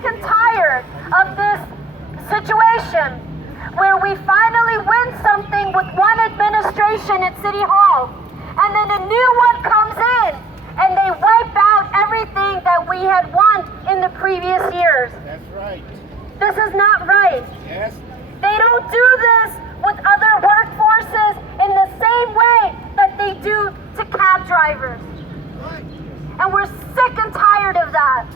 sick and tired of this situation where we finally win something with one administration at City Hall, and then a new one comes in and they wipe out everything that we had won in the previous years. That's right. This is not right. Yes. They don't do this with other workforces in the same way that they do to cab drivers. Right. And we're sick and tired of that.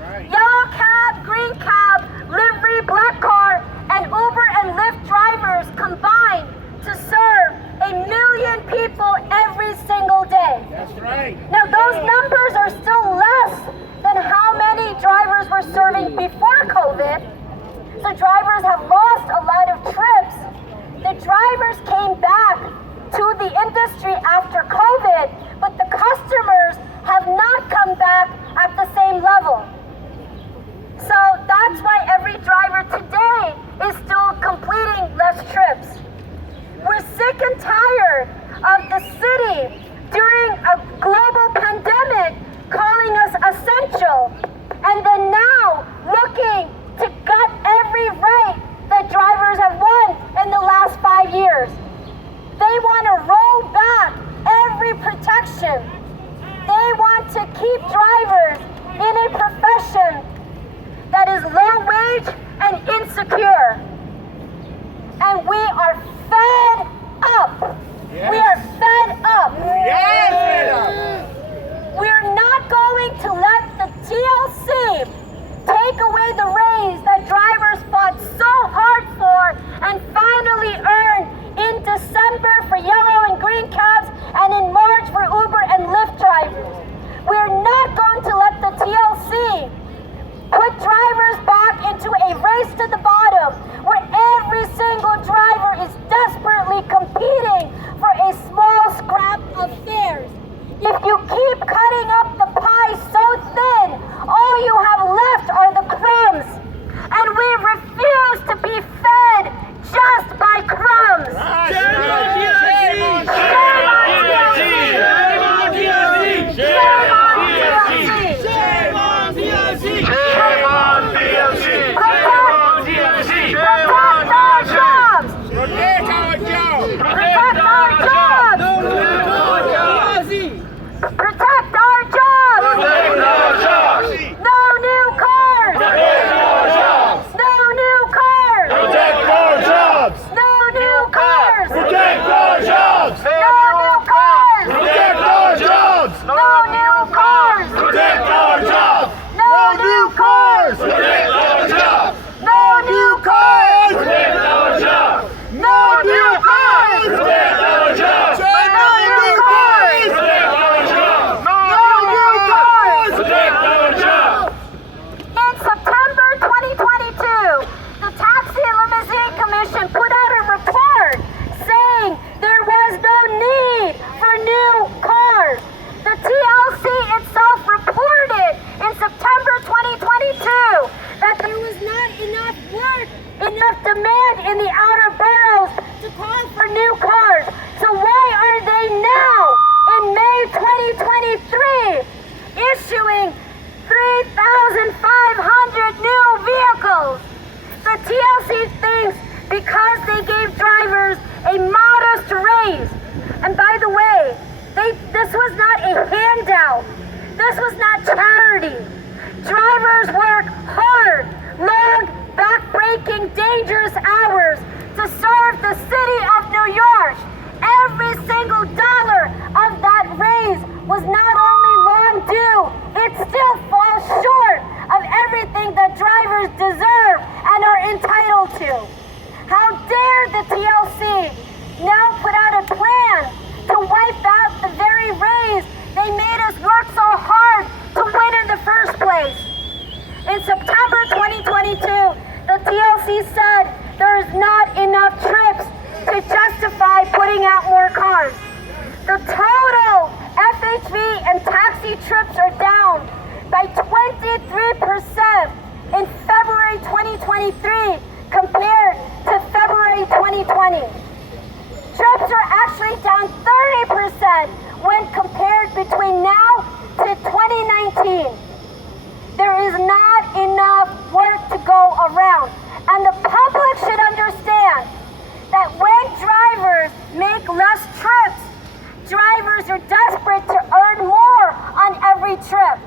Right. Yellow cab, green cab, livery, black car, and Uber and Lyft drivers combine to serve 1 million people every single day. That's right. Now those numbers are still less than how many drivers were serving before COVID. So drivers have lost a lot of trips. The drivers came back to the industry after COVID, but the customers have not come back at the same level. So that's why every driver today is still completing less trips. We're sick and tired of the city during a global pandemic calling us essential, and then now looking to gut every right that drivers have won in the last 5 years. They want to roll back every protection. They want to keep drivers in a profession that is low wage and insecure. And we are fed up. Yes. We are fed up. Yes. We're not going to let the TLC take away the raise that drivers fought so hard for and finally earned in December for yellow and green cabs and in March for Uber and Lyft drivers. We're not going to let the TLC put drivers back into a race to the bottom where every single driver is desperately competing for a small scrap of fares. If you keep cutting up the pie so thin, all you have left are the crumbs. And we refuse to be fed just by crumbs. Shame on TLC! Shame on TLC! Shame on TLC! Shame on TLC! Shame on PLC! Protect our jobs! Protect our jobs! Protect our jobs! Protect our jobs! Protect our jobs! No new cars! Protect our jobs! No new cars! Protect our jobs! No new cars! Protect our jobs! No new cars! Protect our jobs! No new cars! Protect our jobs! No new cars! Protect our jobs! No new cars! Protect our jobs! No new cars! Protect our jobs! No new cars! Protect our jobs! No new cars! Protect our jobs! In September 2022, the Taxi and Limousine Commission put out a report saying there was no need for new cars. The TLC itself reported in September 2022 that there was not enough work, enough demand in the outer boroughs to call for new cars. So why are they now, in May 2023, issuing 3,500 new vehicles? The TLC thinks because they gave drivers a modest raise. And by the way, this was not a handout. This was not charity. Drivers work hard, long, back-breaking, dangerous hours to serve the city of New York. Every single dollar of that raise was not only long due, it still falls short of everything that drivers deserve and are entitled to. How dare the TLC now put out a plan to wipe out the very raise they made us work so hard to win in the first place. In September 2022, the TLC said there is not enough trips to justify putting out more cars. The total FHV and taxi trips are down by 23% in February 2023 compared to February 2020. Trips are actually down 30% when compared between now to 2019. There is not enough around. And the public should understand that when drivers make less trips, drivers are desperate to earn more on every trip.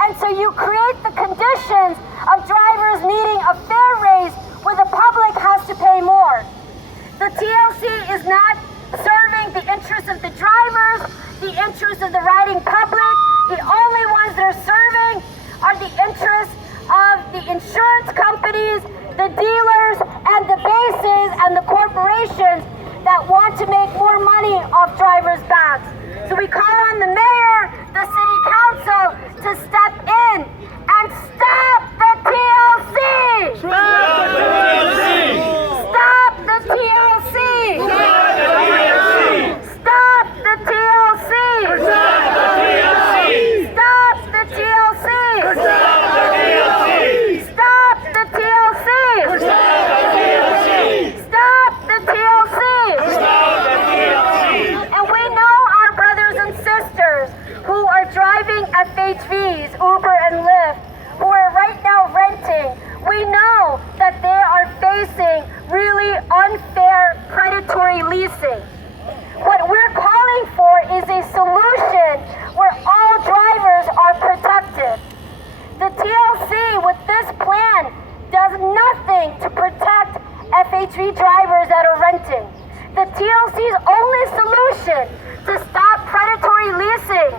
And so you create the conditions of drivers needing a fare raise where the public has to pay more. The TLC is not serving the interests of the drivers, the interests of the riding public. The only ones that are serving are the interests of the insurance companies, the dealers, and the bases and the corporations that want to make more money off drivers' backs. So we call on the mayor, the city council, to step in and stop the TLC! Stop the TLC! Stop the TLC! Stop the TLC! Stop the TLC! Stop the TLC! Stop the TLC! Stop the TLC! Stop the TLC! Stop the TLC! Stop the TLC! Stop the TLC! And we know our brothers and sisters who are driving FHVs, Uber and Lyft, who are right now renting. We know that they are facing really unfair predatory leasing. What we're calling for is a solution where all drivers are protected. The TLC with this plan does nothing to protect FHV drivers that are renting. The TLC's only solution to stop predatory leasing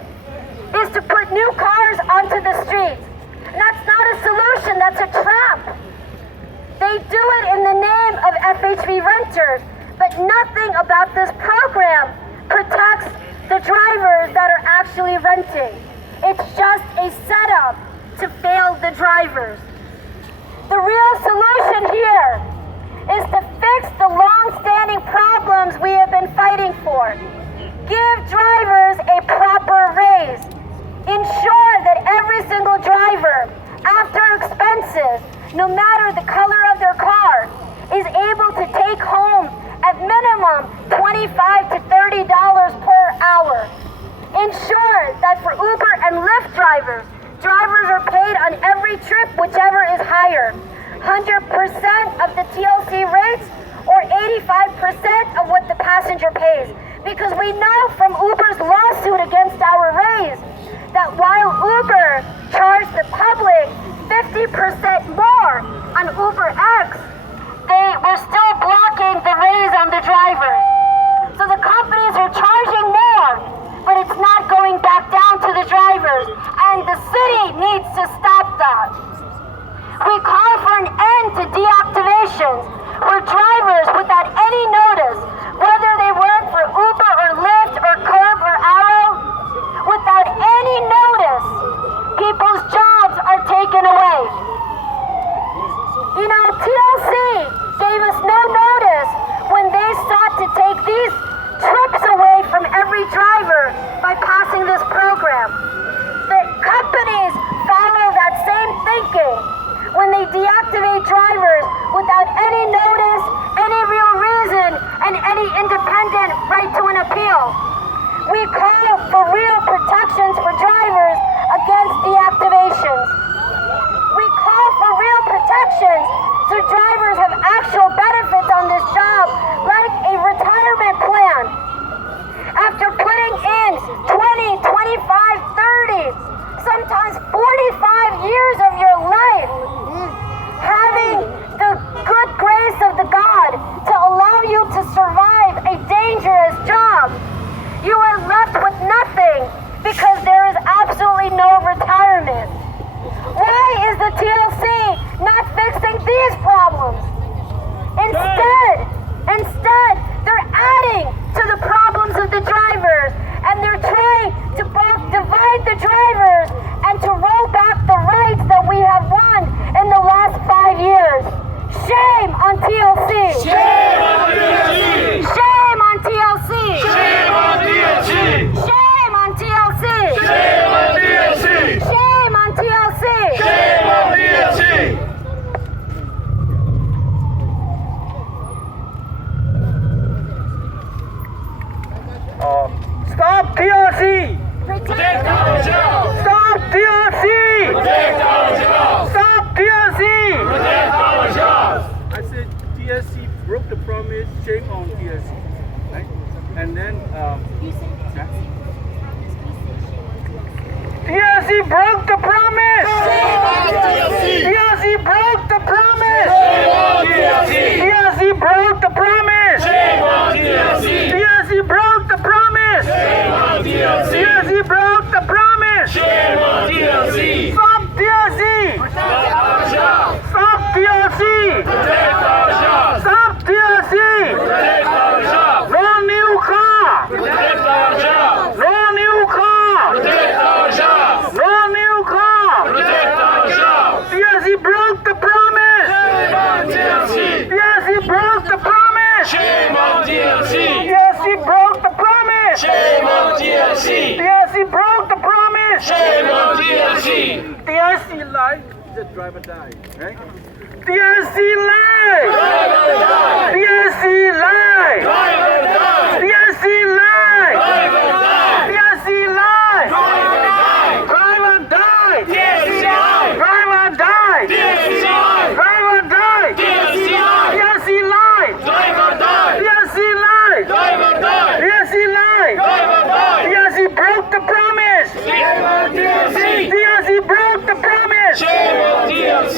is to put new cars onto the streets. And that's not a solution, that's a trap. They do it in the name of FHV renters, but nothing about this program protects the drivers that are actually renting. It's just a setup to fail the drivers. The real solution here is to fix the long-standing problems we have been fighting for. Give drivers a proper raise. Ensure that every single driver, after expenses, no matter the color of their car, is able to take home at minimum $25 to $30 per hour. Ensure that for Uber and Lyft drivers are paid on every trip, whichever is higher. 100% of the TLC rates or 85% of what the passenger pays. Because we know from Uber's lawsuit against our raise that while Uber charged the public 50% more on UberX, they were still blocking the raise on the drivers. So the companies are charging more, but it's not going back down to the drivers, and the city needs to stop that. We call for an end to deactivations, where drivers without any notice, whether they work for Uber or Lyft or Curb or Arrow, without any notice, people's jobs are taken away. broke the promise! TLC broke the promise! TLC broke the promise! TLC broke the promise! TLC broke the promise! Stop TLC! Stop TLC! Stop TLC! No new car! No new car! No new car! TLC broke the promise! TLC broke the promise! TLC broke the promise! TLC broke the promise! TLC lied. Driver died, right? TLC lied! TLC lied! TLC lied! TLC lied! Driver died! Driver died! Driver died! TLC lied! TLC lied! TLC lied! TLC broke the promise! TLC broke the promise!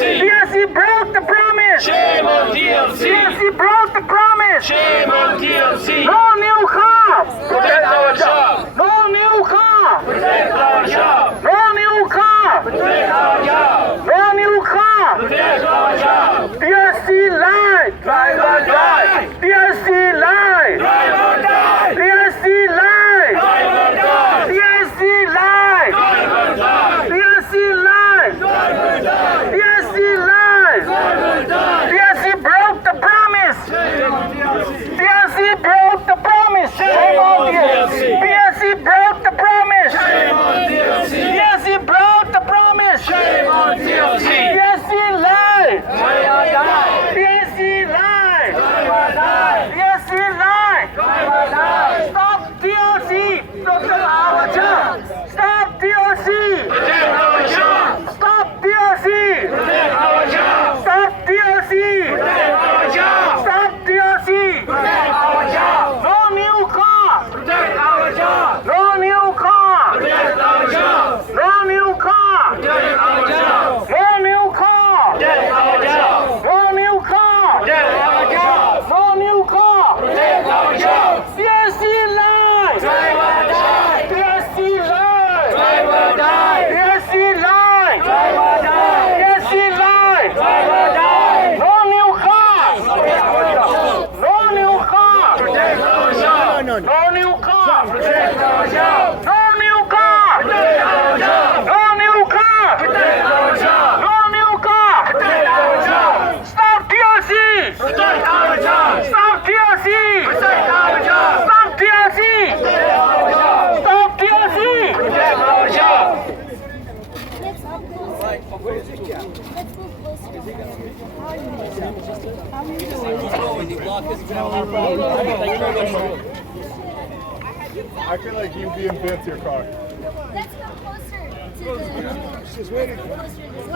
TLC broke the promise! TLC broke the promise! No new car! No new car! No new car! No new car! TLC lied! TLC lied! TLC lied! TLC lied! TLC lied! TLC lied! TLC broke the promise! TLC broke the promise! Shame on TLC! TLC broke the promise! TLC broke the promise! TLC lied! TLC lied! TLC lied! Stop TLC! Stop TLC! Stop TLC! Stop TLC! Stop TLC! No new car! No new car! No new car! No new car! No new car! No new car! TLC lied! TLC lied! TLC lied! TLC lied! No new car! No new car! No new car! No new car! No new car! No new car! Stop TLC! Stop TLC! Stop TLC! Stop TLC! I feel like you'd be in your car. Let's go closer to the... She's waiting.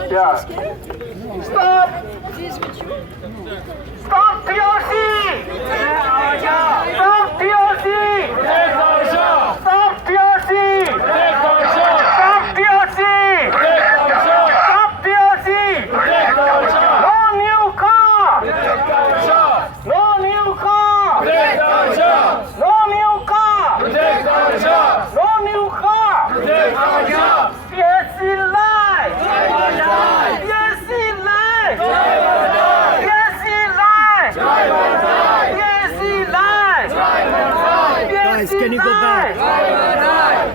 Yeah. Stop! Stop TLC! Stop TLC! Stop TLC! Stop TLC! Stop TLC! No new car! No new car! No new car! No new car! TLC lied! TLC lied! TLC lied! TLC lied! Guys, can you go back?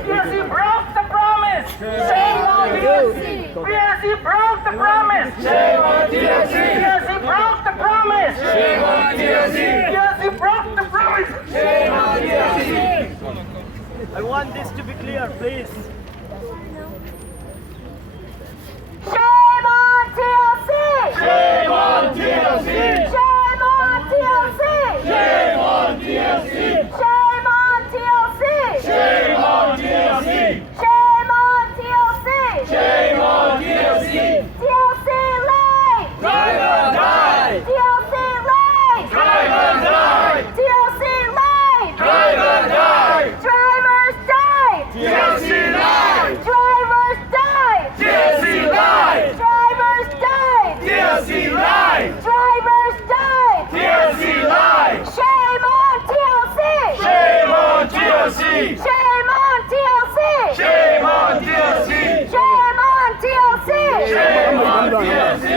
TLC broke the promise! Shame on TLC! TLC broke the promise! Shame on TLC! TLC broke the promise! Shame on TLC! TLC broke the promise! Shame on TLC! I want this to be clear, please. Shame on TLC! Shame on TLC! Shame on TLC! Shame on TLC! Shame on TLC! Shame on TLC! Shame on TLC! Shame on TLC! TLC lied! Driver died! TLC lied! Driver died! TLC lied! Driver died! Drivers died! TLC lied! TLC!